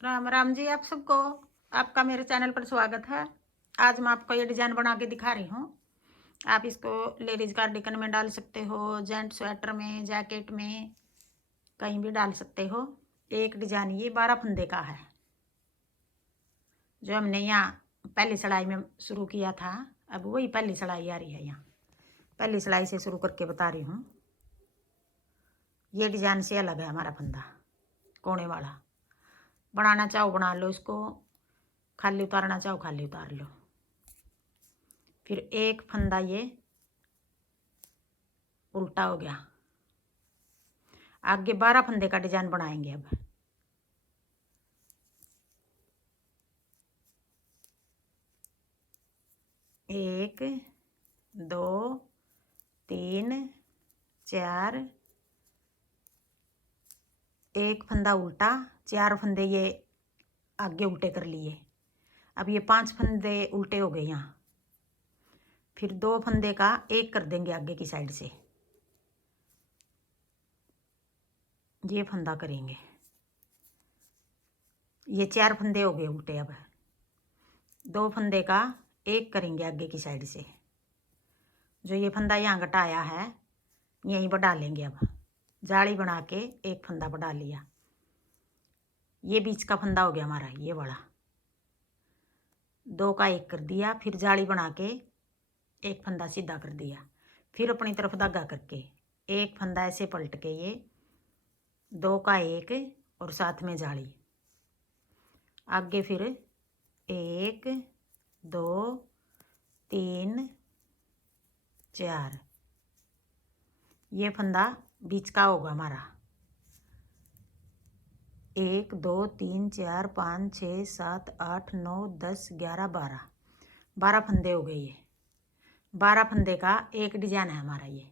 राम राम जी आप सबको। आपका मेरे चैनल पर स्वागत है। आज मैं आपको ये डिज़ाइन बना के दिखा रही हूँ। आप इसको लेडीज कार्डिगन में डाल सकते हो, जेंट स्वेटर में, जैकेट में, कहीं भी डाल सकते हो। एक डिज़ाइन ये 12 फंदे का है जो हमने यहाँ पहली सिलाई में शुरू किया था। अब वही पहली सिलाई आ रही है। यहाँ पहली सिलाई से शुरू करके बता रही हूँ। ये डिज़ाइन से अलग है हमारा फंदा, कोने वाला। बनाना चाहो बना लो इसको, खाली उतारना चाहो खाली उतार लो। फिर एक फंदा ये उल्टा हो गया। आगे 12 फंदे का डिजाइन बनाएंगे। अब 1 2 3 4, एक फंदा उल्टा, 4 फंदे ये आगे उल्टे कर लिए। अब ये 5 फंदे उल्टे हो गए यहाँ। फिर 2 फंदे का एक कर देंगे आगे की साइड से, ये फंदा करेंगे। ये 4 फंदे हो गए उल्टे। अब 2 फंदे का एक करेंगे आगे की साइड से। जो ये फंदा यहाँ घटाया है यहीं बढ़ा लेंगे। अब जाली बना के एक फंदा बढ़ा लिया। ये बीच का फंदा हो गया हमारा, ये वाला। 2 का एक कर दिया। फिर जाली बना के एक फंदा सीधा कर दिया। फिर अपनी तरफ धागा करके एक फंदा ऐसे पलट के ये 2 का एक और साथ में जाली। आगे फिर 1 2 3 4, ये फंदा बीच का होगा हमारा। 1 2 3 4 5 6 7 8 9 10 11 12 फंदे हो गए। ये 12 फंदे का एक डिजाइन है हमारा ये।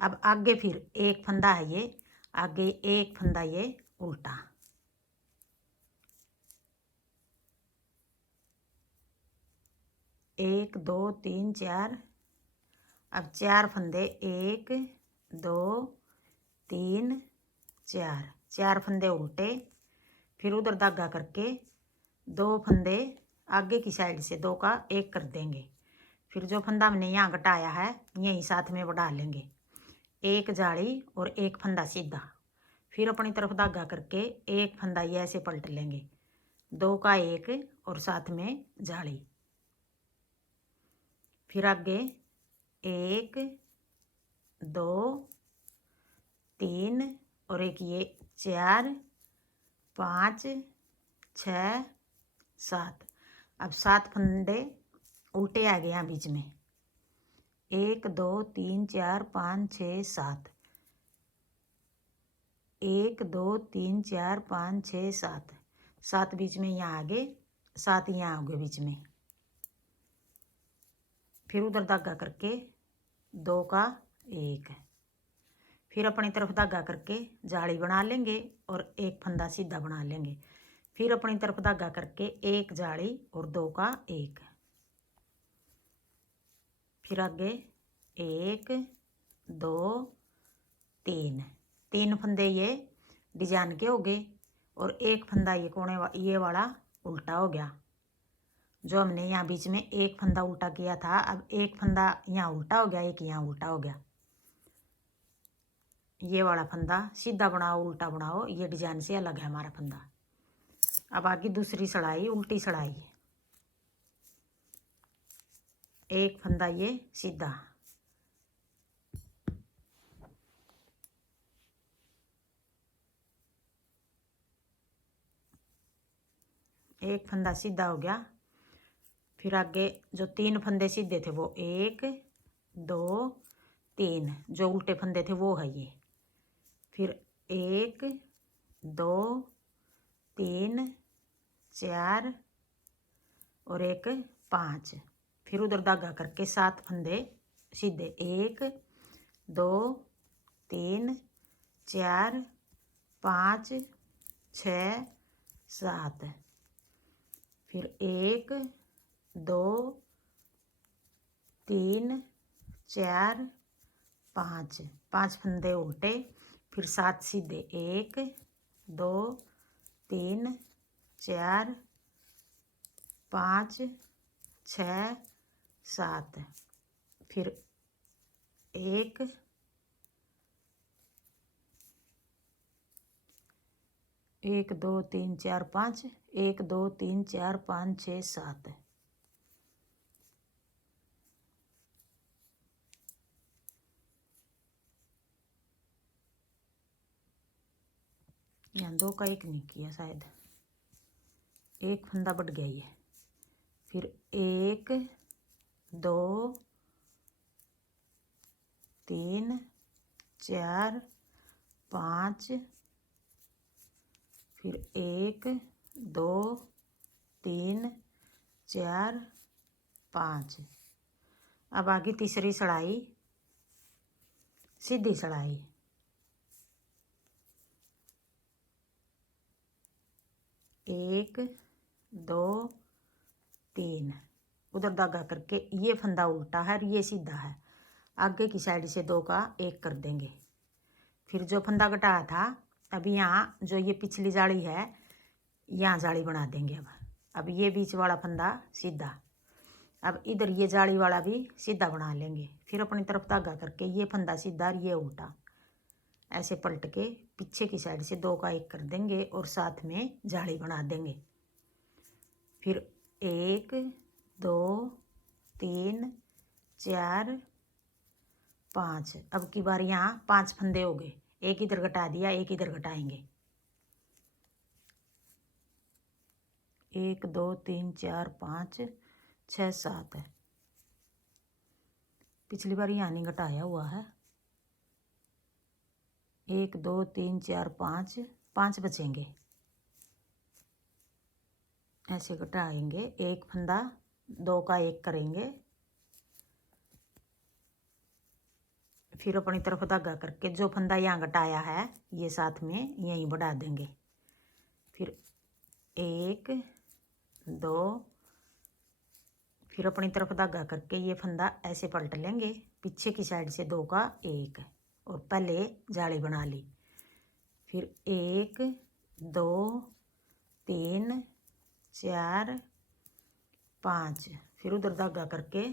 अब आगे फिर एक फंदा है ये, आगे एक फंदा ये उल्टा। एक 2 3 4, अब 4 फंदे 1 2 3 4, 4 फंदे उल्टे। फिर उधर धागा करके 2 फंदे आगे की साइड से 2 का एक कर देंगे। फिर जो फंदा हमने यहाँ घटाया है यहीं साथ में बढ़ा लेंगे। एक जाली और एक फंदा सीधा। फिर अपनी तरफ धागा करके एक फंदा ये ऐसे पलट लेंगे। 2 का एक और साथ में जाली। फिर आगे 1 2 3 और एक ये 4 5 6 7। अब 7 फंदे उल्टे आ गए यहाँ बीच में। 1 2 3 4 5 6 7, 1 2 3 4 5 6 7, 7 बीच में यहाँ आगे, 7 यहाँ आ गए बीच में। फिर उधर धागा करके 2 का एक। फिर अपनी तरफ धागा करके जाली बना लेंगे और एक फंदा सीधा बना लेंगे। फिर अपनी तरफ धागा करके एक जाली और 2 का एक। फिर आगे 1 2 3, 3 फंदे ये डिजाइन के हो गए और एक फंदा ये कोने ये वाला उल्टा हो गया। जो हमने यहाँ बीच में एक फंदा उल्टा किया था, अब एक फंदा यहाँ उल्टा हो गया, एक यहाँ उल्टा हो गया। ये वाला फंदा सीधा बनाओ उल्टा बनाओ, ये डिजाइन से अलग है हमारा फंदा। अब आगे दूसरी सिलाई, उल्टी सिलाई। एक फंदा ये सीधा, एक फंदा सीधा हो गया। फिर आगे जो 3 फंदे सीधे थे वो 1 2 3, जो उल्टे फंदे थे वो है ये। फिर 1 2 3 4 और एक 5। फिर उधर धागा करके 7 फंदे सीधे, 1 2 3 4 5 6 7। फिर 1 2 3 4 5, 5 फंदे उल्टे। फिर 7 सीधे, 1 2 4 5 6 7, फिर 1 1 2 3 4 5, 1 2 3 4 5 6 7, यहाँ 2 का 1 नहीं किया शायद, एक फंदा बढ़ गया ये। फिर 1 2 3 4 5, फिर 1 2 3 4 5। अब आगे तीसरी सड़ाई सीधी सड़ाई, 1 2 3, उधर धागा करके ये फंदा उल्टा है और ये सीधा है, आगे की साइड से 2 का 1 कर देंगे। फिर जो फंदा घटाया था अभी यहाँ जो ये पिछली जाली है यहाँ जाली बना देंगे। अब ये बीच वाला फंदा सीधा, अब इधर ये जाली वाला भी सीधा बना लेंगे। फिर अपनी तरफ धागा करके ये फंदा सीधा और ये उल्टा, ऐसे पलट के पीछे की साइड से 2 का 1 कर देंगे और साथ में जाली बना देंगे। फिर 1 2 3 4 5, अब की बार यहाँ 5 फंदे हो गए, एक इधर घटा दिया, एक इधर घटाएंगे। 1 2 3 4 5 6 7, पिछली बार यहाँ नहीं घटाया हुआ है। 1 2 3 4 5, 5 बचेंगे, ऐसे घटाएंगे, एक फंदा 2 का 1 करेंगे। फिर अपनी तरफ धागा करके जो फंदा यहाँ घटाया है ये साथ में यहीं बढ़ा देंगे। फिर 1 2, फिर अपनी तरफ धागा करके ये फंदा ऐसे पलट लेंगे, पीछे की साइड से 2 का 1 और पहले जाली बना ली। फिर 1 2 3 4 5, फिर उधर धागा करके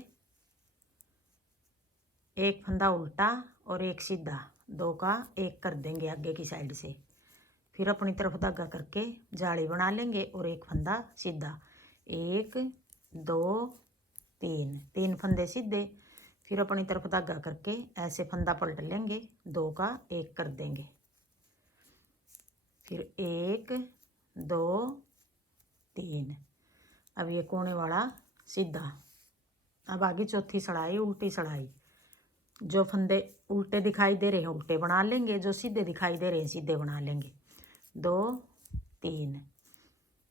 एक फंदा उल्टा और एक सीधा, 2 का 1 कर देंगे आगे की साइड से। फिर अपनी तरफ धागा करके जाली बना लेंगे और एक फंदा सीधा, 1 2 3, 3 फंदे सीधे। फिर अपनी तरफ धागा करके ऐसे फंदा पलट लेंगे, 2 का 1 कर देंगे। फिर 1 2 3, अब ये कोने वाला सीधा। अब आगे चौथी सड़ाई उल्टी सड़ाई, जो फंदे उल्टे दिखाई दे रहे हैं उल्टे बना लेंगे, जो सीधे दिखाई दे रहे हैं सीधे बना लेंगे। 2 3,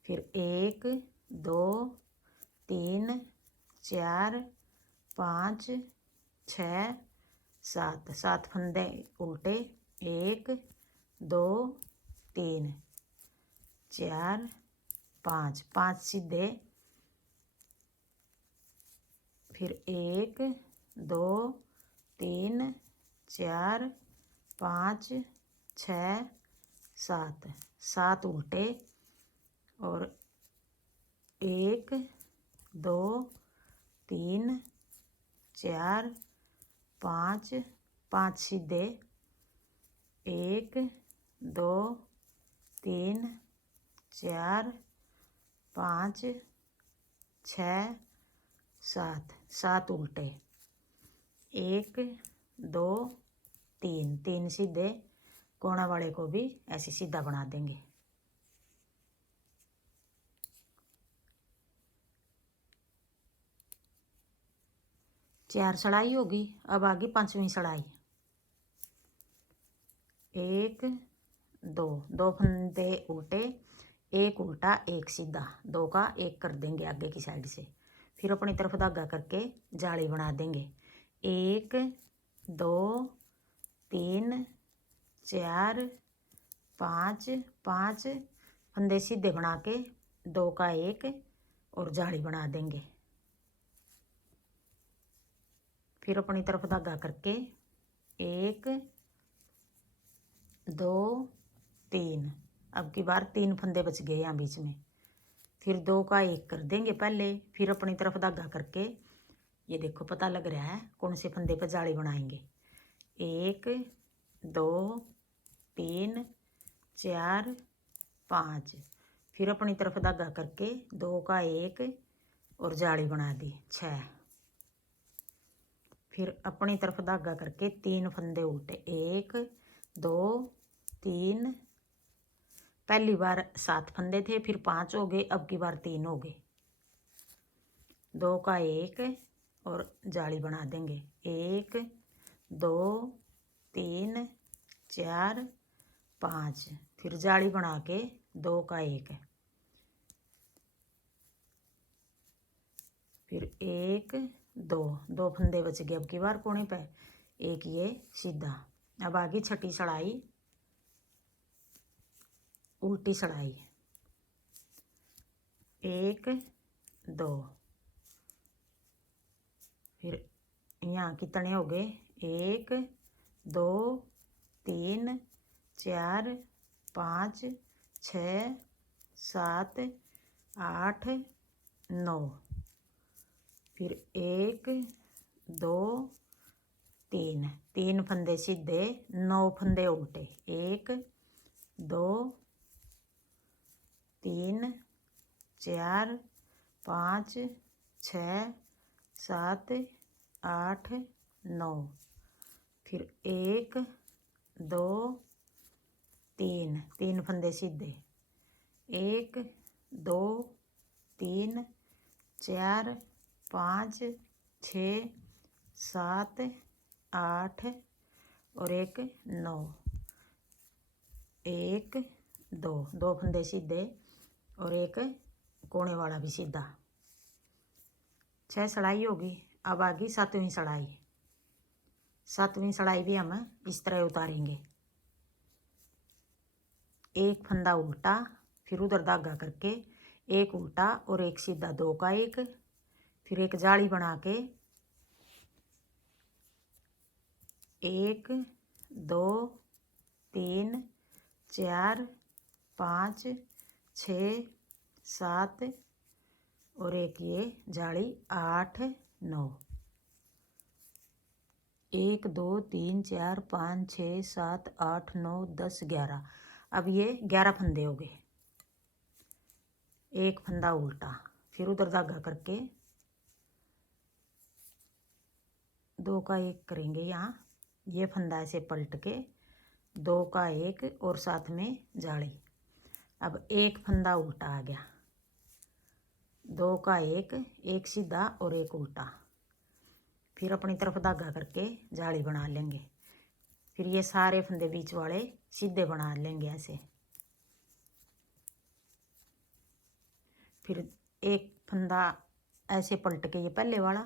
फिर 1 2 3 4 5 6 7, 7 फंदे उल्टे, 1 2 3 4 5, 5 सीधे। फिर 1 2 3 4 5 6 7, 7 उल्टे और 1 2 3 4 5, 5 सीधे, 1 2 3 4 5 6 7, 7 उल्टे, 1 2 3, 3 सीधे। कोना वाले को भी ऐसे सीधा बना देंगे। चार सड़ाई होगी। अब आगे पांचवी सड़ाई, 1 2, 2 फंदे उल्टे, एक उल्टा एक सीधा, 2 का 1 कर देंगे आगे की साइड से। फिर अपनी तरफ धागा करके जाली बना देंगे, 1 2 3 4 5, 5 फंदे सीधे बना के 2 का 1 और जाली बना देंगे। फिर अपनी तरफ धागा करके 1 2 3, अब की बार 3 फंदे बच गए यहाँ बीच में, फिर 2 का 1 कर देंगे पहले, फिर अपनी तरफ धागा करके ये देखो पता लग रहा है कौन से फंदे पर जाली बनाएंगे। 1 2 3 4 5, फिर अपनी तरफ धागा करके 2 का 1 और जाली बना दी 6, फिर अपनी तरफ धागा करके 3 फंदे उल्टे 1 2 3, पहली बार 7 फंदे थे, फिर 5 हो गए, अब की बार 3 हो गए। 2 का 1 और जाली बना देंगे 1 2 3 4 5, फिर जाली बना के 2 का 1, फिर 1 2 फंदे बच गए अब की बार कोने पे, एक ये सीधा। अब आगे छठी सड़ाई उल्टी सड़ाई 1 2, फिर यहाँ कितने हो गए 1 2 3 4 5 6 7 8 9, फिर 1 2 3 फंदे सीधे 9 फंदे उल्टे 1 2 3 4 5 6 7 8 9, फिर 1 2 3 फंदे सीधे 1 2 3 4 5 6 7 8 और 1 9, 1 2 फंदे सीधे और एक कोने वाला भी सीधा। 6 सड़ाई होगी। अब आगे 7वीं सड़ाई। 7वीं सड़ाई भी हम इस तरह उतारेंगे, एक फंदा उल्टा, फिर उधर धागा करके एक उल्टा और एक सीधा 2 का 1, फिर एक जाली बना के 1 2 3 4 5 6 7 और एक ये जाली 8 9, 1 2 3 4 5 6 7 8 9 10 11। अब ये 11 फंदे हो गए। एक फंदा उल्टा, फिर उधर धागा करके 2 का 1 करेंगे यहाँ, ये फंदा ऐसे पलट के 2 का 1 और साथ में जाली। अब एक फंदा उल्टा आ गया, 2 का 1, एक सीधा और एक उल्टा, फिर अपनी तरफ धागा करके जाली बना लेंगे। फिर ये सारे फंदे बीच वाले सीधे बना लेंगे ऐसे। फिर एक फंदा ऐसे पलट के ये पहले वाला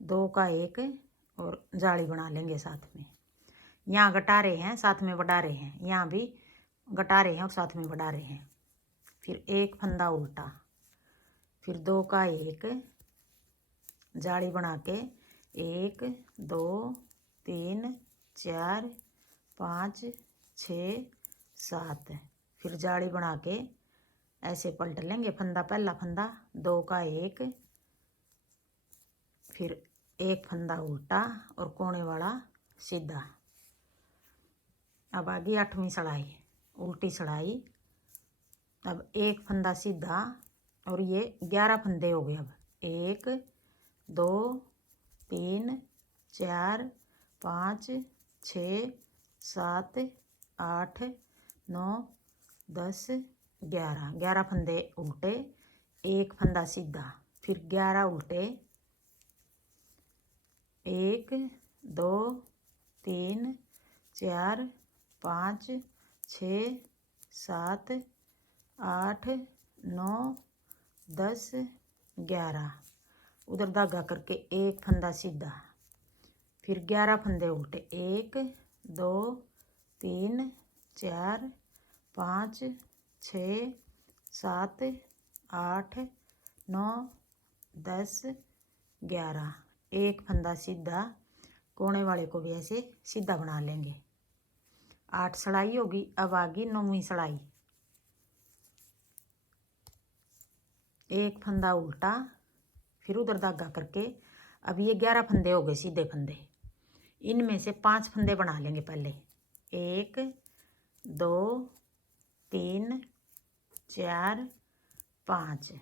2 का 1 और जाली बना लेंगे साथ में। यहाँ घटा रहे हैं साथ में बढ़ा रहे हैं, यहाँ भी घटा रहे हैं और साथ में बढ़ा रहे हैं। फिर एक फंदा उल्टा, फिर 2 का 1 जाली बना के 1 2 3 4 5 6 7, फिर जाली बना के ऐसे पलट लेंगे। फंदा पहला फंदा 2 का 1, फिर एक फंदा उल्टा और कोने वाला सीधा। अब आगे 8वीं सड़ाई उल्टी सड़ाई। अब एक फंदा सीधा और ये 11 फंदे हो गए। अब 1 2 3 4 5 6 7 8 9 10 11 फंदे उल्टे, एक फंदा सीधा, फिर 11 उल्टे 1 2 3 4 5 6 7 8 9 10 11, उधर धागा करके एक फंदा सीधा, फिर 11 फंदे उल्टे 1 2 3 4 5 6 7 8 9 10 11, एक फंदा सीधा, कोने वाले को भी ऐसे सीधा बना लेंगे। 8 सड़ाई होगी। अब आगे 9वीं सड़ाई। एक फंदा उल्टा, फिर उधर धागा करके। अब ये 11 फंदे हो गए सीधे फंदे। इनमें से 5 फंदे बना लेंगे पहले। 1 2 3 4 5।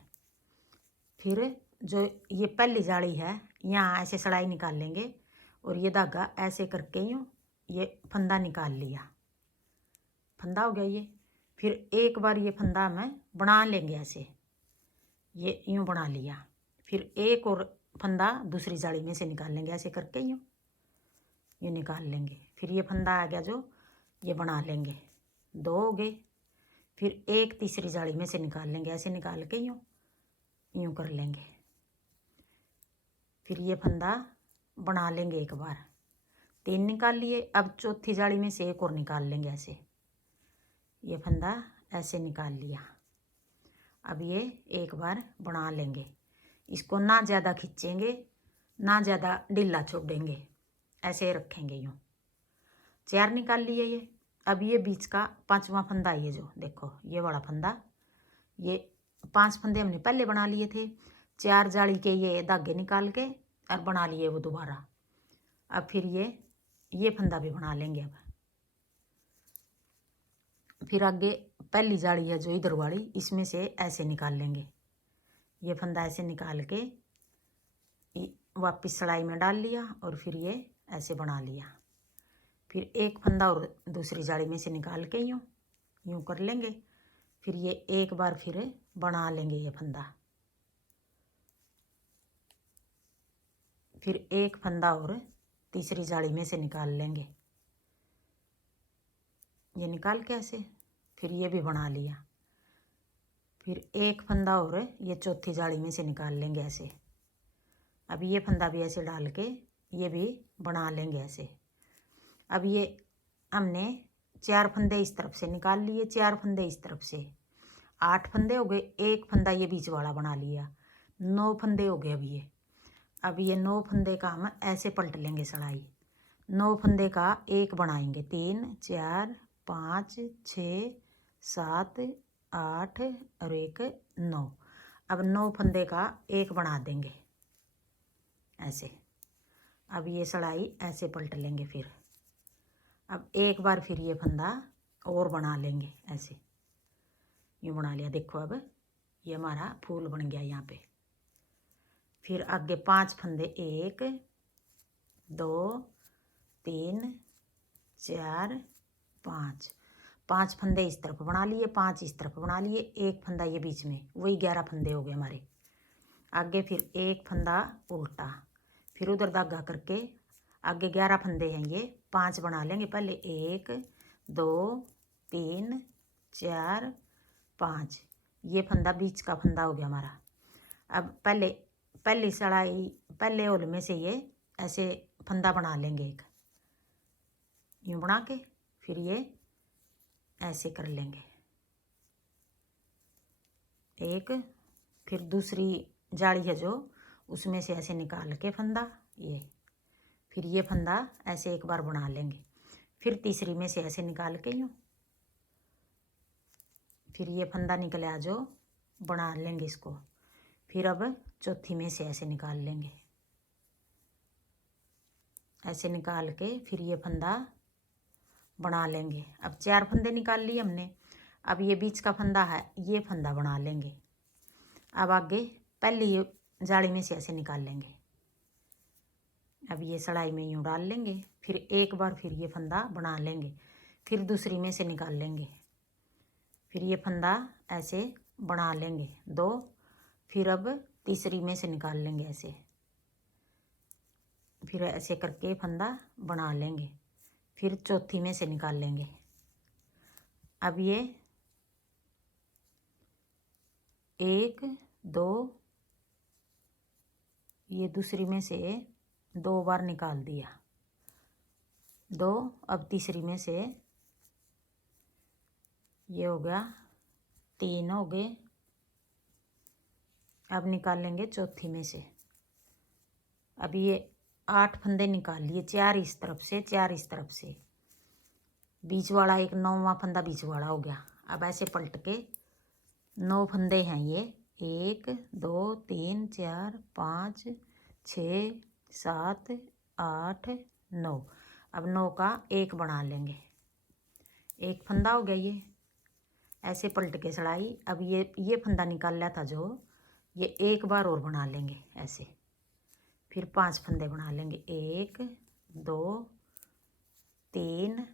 फिर जो ये पहली जाली है यहाँ ऐसे सड़ाई निकाल लेंगे और ये धागा ऐसे करके यूँ ये फंदा निकाल लिया। फंदा हो गया ये। फिर एक बार ये फंदा हमें बना लेंगे ऐसे, ये यूँ बना लिया। फिर एक और फंदा दूसरी जाली में से निकाल लेंगे ऐसे करके यूँ ये निकाल लेंगे। फिर ये फंदा आ गया जो ये बना लेंगे, 2 हो गए। फिर एक तीसरी जाली में से निकाल लेंगे ऐसे निकाल के यूँ यूँ कर लेंगे। फिर ये फंदा बना लेंगे एक बार, 3 निकाल लिए। अब चौथी जाली में से एक और निकाल लेंगे ऐसे, ये फंदा ऐसे निकाल लिया। अब ये एक बार बना लेंगे, इसको ना ज़्यादा खींचेंगे ना ज़्यादा ढीला छोड़ेंगे, ऐसे रखेंगे यूँ। 4 निकाल लिए ये। अब ये बीच का 5वां फंदा, ये जो देखो ये वाला फंदा, ये 5 फंदे हमने पहले बना लिए थे। 4 जाली के ये धागे निकाल के और बना लिए वो दोबारा। अब फिर ये फंदा भी बना लेंगे। अब फिर आगे पहली जाली है जो इधर वाली, इसमें से ऐसे निकाल लेंगे। ये फंदा ऐसे निकाल के वापस सड़ाई में डाल लिया और फिर ये ऐसे बना लिया। फिर एक फंदा और दूसरी जाली में से निकाल के यूँ यूँ कर लेंगे। फिर ये एक बार फिर बना लेंगे ये फंदा। फिर एक फंदा और तीसरी जाली में से निकाल लेंगे, ये निकाल के ऐसे। फिर ये भी बना लिया। फिर एक फंदा और ये चौथी जाली में से निकाल लेंगे ऐसे। अब ये फंदा भी ऐसे डाल के ये भी बना लेंगे ऐसे। अब ये हमने 4 फंदे इस तरफ से निकाल लिए, 4 फंदे इस तरफ से, 8 फंदे हो गए। एक फंदा ये बीच वाला बना लिया, 9 फंदे हो गए अब ये 9 फंदे का हम ऐसे पलट लेंगे सड़ाई। 9 फंदे का एक बनाएंगे, 3 4 5 6 7 8 और एक 9। अब 9 फंदे का एक बना देंगे ऐसे। अब ये सड़ाई ऐसे पलट लेंगे। फिर अब एक बार फिर ये फंदा और बना लेंगे ऐसे, यूँ बना लिया। देखो अब ये हमारा फूल बन गया यहाँ पे। फिर आगे 5 फंदे, 1 2 3 4 5। 5 फंदे इस तरफ बना लिए, 5 इस तरफ बना लिए, एक फंदा ये बीच में, वही 11 फंदे हो गए हमारे। आगे फिर एक फंदा उल्टा, फिर उधर धागा करके आगे 11 फंदे हैं, ये 5 बना लेंगे पहले। 1 2 3 4 5। ये फंदा बीच का फंदा हो गया हमारा। अब पहली सड़ाई पहले होल में से ये ऐसे फंदा बना लेंगे एक, यूँ बना के फिर ये ऐसे कर लेंगे एक। फिर दूसरी जाली है जो उसमें से ऐसे निकाल के फंदा ये, फिर ये फंदा ऐसे एक बार बना लेंगे। फिर तीसरी में से ऐसे निकाल के यूँ, फिर ये फंदा निकला जो बना लेंगे इसको। फिर अब चौथी में से ऐसे निकाल लेंगे, ऐसे निकाल के फिर ये फंदा बना लेंगे। अब 4 फंदे निकाल लिए हमने। अब ये बीच का फंदा है, ये फंदा बना लेंगे। अब आगे पहली जाली में से ऐसे निकाल लेंगे। अब ये सड़ाई में यूँ डाल लेंगे। फिर एक बार फिर ये फंदा बना लेंगे, फिर दूसरी में से निकाल लेंगे। फिर ये फंदा ऐसे बना लेंगे 2। फिर अब तीसरी में से निकाल लेंगे ऐसे, फिर ऐसे करके फंदा बना लेंगे। फिर चौथी में से निकाल लेंगे। अब ये 1 2, ये दूसरी में से 2 बार निकाल दिया 2। अब तीसरी में से ये हो गया 3 हो गए। अब निकाल लेंगे चौथी में से। अब ये 8 फंदे निकाल लिए, 4 इस तरफ से 4 इस तरफ से, बीच वाला एक 9वां फंदा बीच वाला हो गया। अब ऐसे पलट के 9 फंदे हैं ये, 1 2 3 4 5 6 7 8 9। अब 9 का एक बना लेंगे। एक फंदा हो गया ये। ऐसे पलट के सिलाई। अब ये फंदा निकाल लिया था जो, ये एक बार और बना लेंगे ऐसे। फिर 5 फंदे बना लेंगे। 1 2 3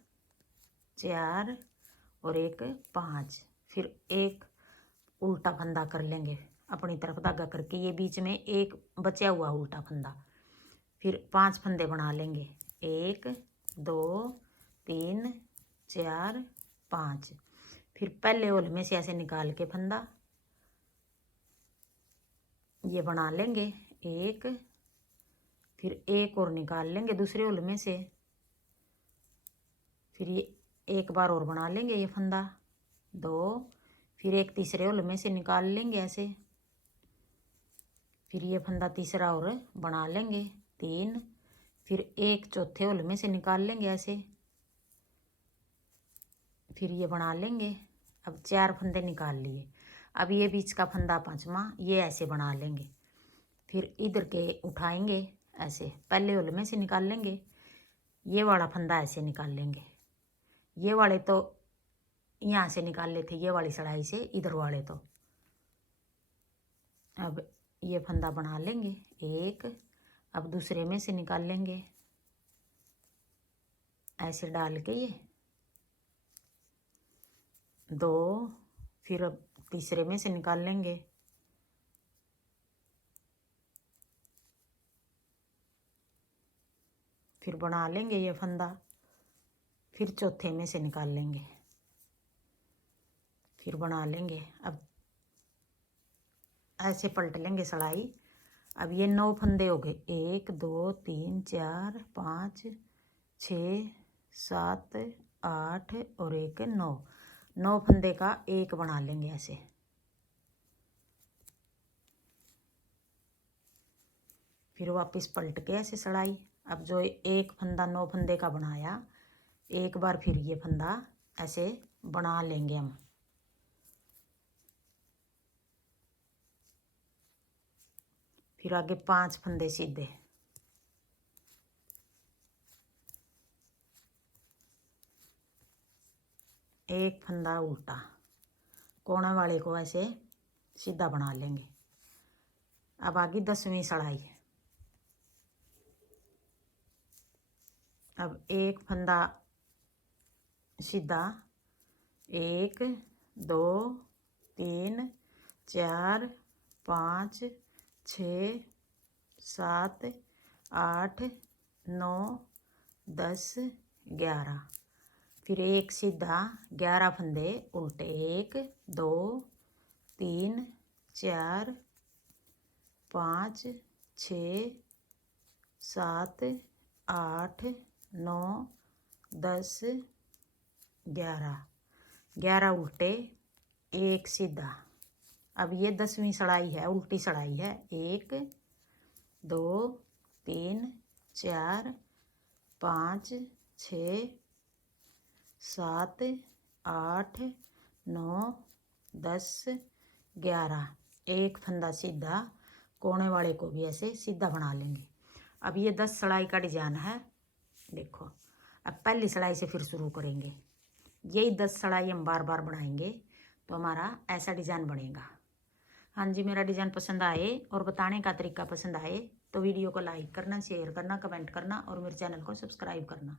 4 और एक 5। फिर एक उल्टा फंदा कर लेंगे अपनी तरफ धागा करके, ये बीच में एक बचा हुआ उल्टा फंदा। फिर 5 फंदे बना लेंगे। 1 2 3 4 5। फिर पहले होल में से ऐसे निकाल के फंदा ये बना लेंगे एक। फिर एक और निकाल लेंगे दूसरे होल में से। फिर ये एक बार और बना लेंगे ये फंदा 2। फिर एक तीसरे होल में से निकाल लेंगे ऐसे। फिर ये फंदा तीसरा और बना लेंगे 3। फिर एक चौथे होल में से निकाल लेंगे ऐसे। फिर ये बना लेंगे। अब 4 फंदे निकाल लिए। अब ये बीच का फंदा 5वां ये ऐसे बना लेंगे। फिर इधर के उठाएंगे ऐसे, पहले होल में से निकाल लेंगे। ये वाला फंदा ऐसे निकाल लेंगे। ये वाले तो यहाँ से निकाल लेते, ये वाली सिलाई से, इधर वाले तो। अब ये फंदा बना लेंगे एक। अब दूसरे में से निकाल लेंगे ऐसे डाल के ये 2। फिर अब तीसरे में से निकाल लेंगे। फिर बना लेंगे ये फंदा। फिर चौथे में से निकाल लेंगे। फिर बना लेंगे। अब ऐसे पलट लेंगे सिलाई। अब ये 9 फंदे हो गए। 1 2 3 4 5 6 7 8 और एक 9। 9 फंदे का एक बना लेंगे ऐसे। फिर वापस पलट के ऐसे सिलाई। अब जो एक फंदा 9 फंदे का बनाया, एक बार फिर ये फंदा ऐसे बना लेंगे हम। फिर आगे 5 फंदे सीधे। एक फंदा उल्टा, कोने वाले को ऐसे सीधा बना लेंगे। अब आगे 10वीं सिलाई। अब एक फंदा सीधा। 1 2 3 4 5 6 7 8 9 10 11। फिर एक सीधा 11 फंदे उल्टे। 1 2 3 4 5 6 7 8 9 10 11। 11 उल्टे एक सीधा। अब ये 10वीं सिलाई है, उल्टी सिलाई है। 1 2 3 4 5 6 7 8 9 10 11। एक फंदा सीधा, कोने वाले को भी ऐसे सीधा बना लेंगे। अब ये 10 सिलाई का डिजाइन है। देखो, अब पहली सिलाई से फिर शुरू करेंगे। यही 10 सिलाई हम बार बार बनाएंगे तो हमारा ऐसा डिजाइन बनेगा। हाँ जी, मेरा डिजाइन पसंद आए और बताने का तरीका पसंद आए तो वीडियो को लाइक करना, शेयर करना, कमेंट करना और मेरे चैनल को सब्सक्राइब करना।